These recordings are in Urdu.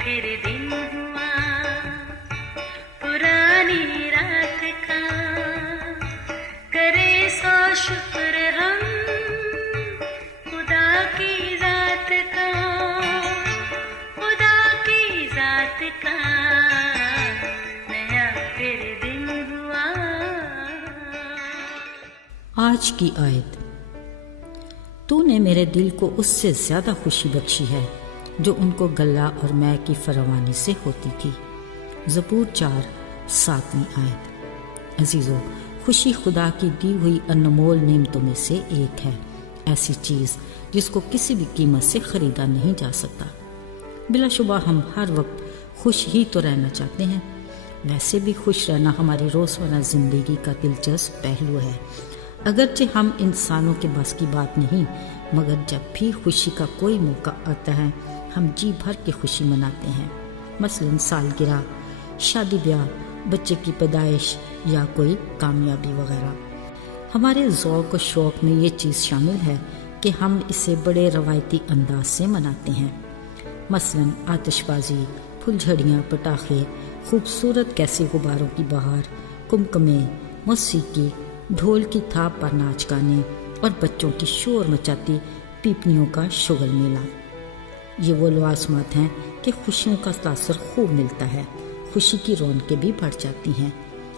پھر دن ہوا پرانی رات کا، کرے سو شکر ہم خدا کی ذات کا، خدا کی ذات کا نیا پھر دن ہوا۔ آج کی آیت: تو نے میرے دل کو اس سے زیادہ خوشی بخشی ہے جو ان کو غلہ اور مے کی فراوانی سے ہوتی تھی۔ زبور 4:7 آیت۔ عزیزو، خوشی خدا کی دی ہوئی انمول نعمتوں میں سے ایک ہے، ایسی چیز جس کو کسی بھی قیمت سے خریدا نہیں جا سکتا۔ بلا شبہ ہم ہر وقت خوش ہی تو رہنا چاہتے ہیں، ویسے بھی خوش رہنا ہماری روزمرہ زندگی کا دلچسپ پہلو ہے، اگرچہ ہم انسانوں کے بس کی بات نہیں، مگر جب بھی خوشی کا کوئی موقع آتا ہے ہم جی بھر کے خوشی مناتے ہیں، مثلا سالگرہ، شادی بیاہ، بچے کی پیدائش یا کوئی کامیابی وغیرہ۔ ہمارے ذوق و شوق میں یہ چیز شامل ہے کہ ہم اسے بڑے روایتی انداز سے مناتے ہیں، مثلا آتش بازی، پھلجھڑیاں، پٹاخے، خوبصورت کیسے غباروں کی بہار، کمکمے، موسیقی، ڈھول کی تھاپ پر ناچ گانے اور بچوں کی شور مچاتی پیپنیوں کا شغل میلہ۔ یہ وہ لوازمات ہیں کہ خوشیوں کا تاثر خوب ملتا ہے، خوشی کی رونقیں بھی بڑھ جاتی ہیں،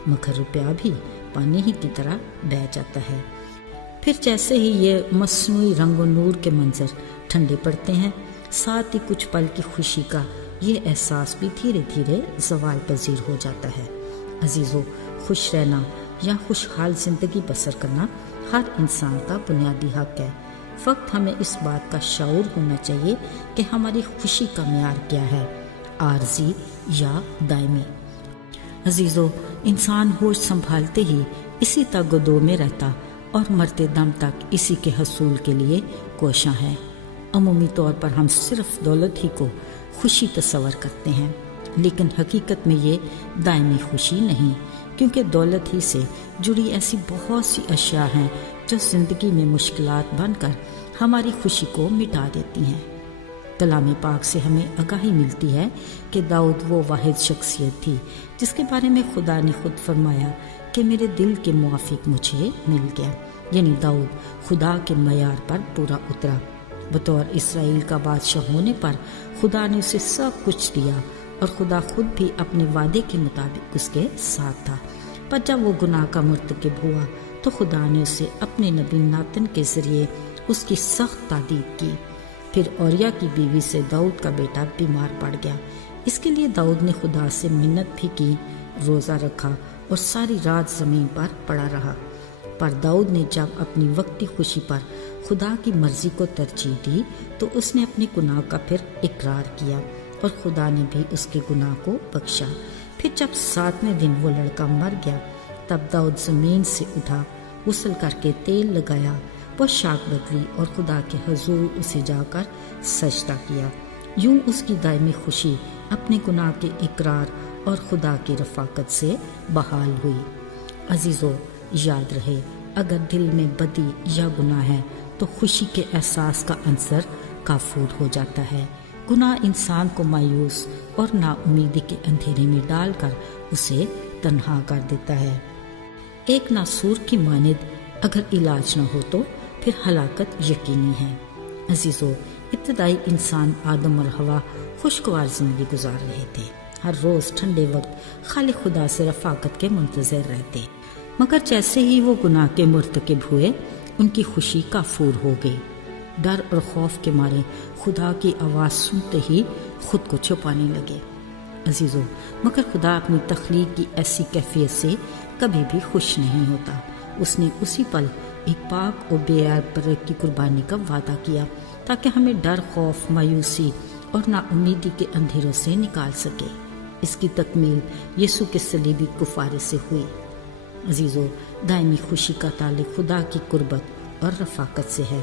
مگر روپیہ بھی پانی ہی کی طرح بہہ جاتا ہے۔ پھر جیسے ہی یہ مصنوعی رنگ و نور کے منظر ٹھنڈے پڑتے ہیں، ساتھ ہی کچھ پل کی خوشی کا یہ احساس بھی دھیرے دھیرے زوال پذیر ہو جاتا ہے۔ عزیزو، خوش رہنا یا خوشحال زندگی بسر کرنا ہر انسان کا بنیادی حق ہے، فقط ہمیں اس بات کا شعور ہونا چاہیے کہ ہماری خوشی کا معیار کیا ہے، عارضی یا دائمی۔ عزیزو، انسان ہوش سنبھالتے ہی اسی تگ و دو میں رہتا اور مرتے دم تک اسی کے حصول کے لیے کوشاں ہے۔ عمومی طور پر ہم صرف دولت ہی کو خوشی تصور کرتے ہیں، لیکن حقیقت میں یہ دائمی خوشی نہیں، کیونکہ دولت ہی سے جڑی ایسی بہت سی اشیاء ہیں جو زندگی میں مشکلات بن کر ہماری خوشی کو مٹا دیتی ہیں۔ کلام پاک سے ہمیں آگاہی ملتی ہے کہ داؤد وہ واحد شخصیت تھی جس کے بارے میں خدا نے خود فرمایا کہ میرے دل کے موافق مجھے مل گیا، یعنی داؤد خدا کے معیار پر پورا اترا۔ بطور اسرائیل کا بادشاہ ہونے پر خدا نے اسے سب کچھ دیا اور خدا خود بھی اپنے وعدے کے مطابق اس کے ساتھ تھا، پر جب وہ گناہ کا مرتکب ہوا تو خدا نے اسے اپنے نبی ناتن کے ذریعے اس کی سخت تادیب کی۔ پھر اوریا کی بیوی سے داؤد کا بیٹا بیمار پڑ گیا، اس کے لیے داؤد نے خدا سے منت بھی کی، روزہ رکھا اور ساری رات زمین پر پڑا رہا۔ پر داؤد نے جب اپنی وقتی خوشی پر خدا کی مرضی کو ترجیح دی تو اس نے اپنے گناہ کا پھر اقرار کیا اور خدا نے بھی اس کے گناہ کو بخشا۔ پھر جب 7ویں دن وہ لڑکا مر گیا تب داؤد زمین سے اٹھا، غسل کر کے تیل لگایا، پوشاک بدلی اور خدا کے حضور اسے جا کر سجدہ کیا۔ یوں اس کی دائمی خوشی اپنے گناہ کے اقرار اور خدا کی رفاقت سے بحال ہوئی۔ عزیزو، یاد رہے، اگر دل میں بدی یا گناہ ہے تو خوشی کے احساس کا عنصر کافور ہو جاتا ہے۔ گناہ انسان کو مایوس اور نا امیدی کے اندھیرے میں ڈال کر اسے تنہا کر دیتا ہے۔ ایک ناسور کی مانند اگر علاج نہ ہو تو پھر ہلاکت یقینی ہے۔ عزیزو، ابتدائی انسان آدم اور حوا خوشگوار زندگی گزار رہے تھے، ہر روز ٹھنڈے وقت خالق خدا سے رفاقت کے منتظر رہتے، مگر جیسے ہی وہ گناہ کے مرتکب ہوئے ان کی خوشی کافور ہو گئی۔ ڈر اور خوف کے مارے خدا کی آواز سنتے ہی خود کو چھپانے لگے۔ عزیزو، مگر خدا اپنی تخلیق کی ایسی کیفیت سے کبھی بھی خوش نہیں ہوتا۔ اس نے اسی پل ایک پاک اور بے عیب برگ کی قربانی کا وعدہ کیا تاکہ ہمیں ڈر، خوف، مایوسی اور نا امیدی کے اندھیروں سے نکال سکے۔ اس کی تکمیل یسوع کے صلیبی کفارے سے ہوئی۔ عزیزو، دائمی خوشی کا تعلق خدا کی قربت اور رفاقت سے ہے۔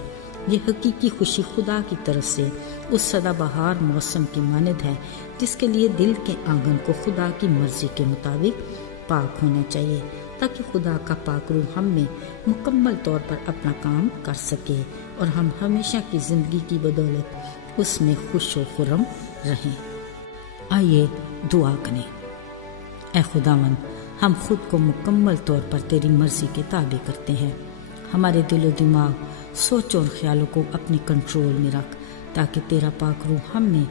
یہ حقیقی خوشی خدا کی طرف سے اس سدا بہار موسم کی مانند ہے جس کے لیے دل کے آنگن کو خدا کی مرضی کے مطابق پاک ہونا چاہیے تاکہ خدا کا پاک روح ہم میں مکمل طور پر اپنا کام کر سکے اور ہم ہمیشہ کی زندگی کی بدولت اس میں خوش و خرم رہیں۔ آئیے دعا کریں۔ اے خداوند، ہم خود کو مکمل طور پر تیری مرضی کے تابع کرتے ہیں۔ ہمارے دل و دماغ، سوچ اور خیالوں کو اپنے کنٹرول میں رکھ، تاکہ تیرا پاک روح ہم میں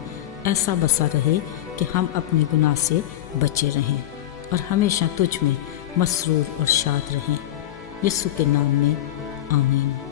ایسا بسا رہے کہ ہم اپنے گناہ سے بچے رہیں اور ہمیشہ تجھ میں مسرور اور شاد رہیں۔ یسوع کے نام میں آمین۔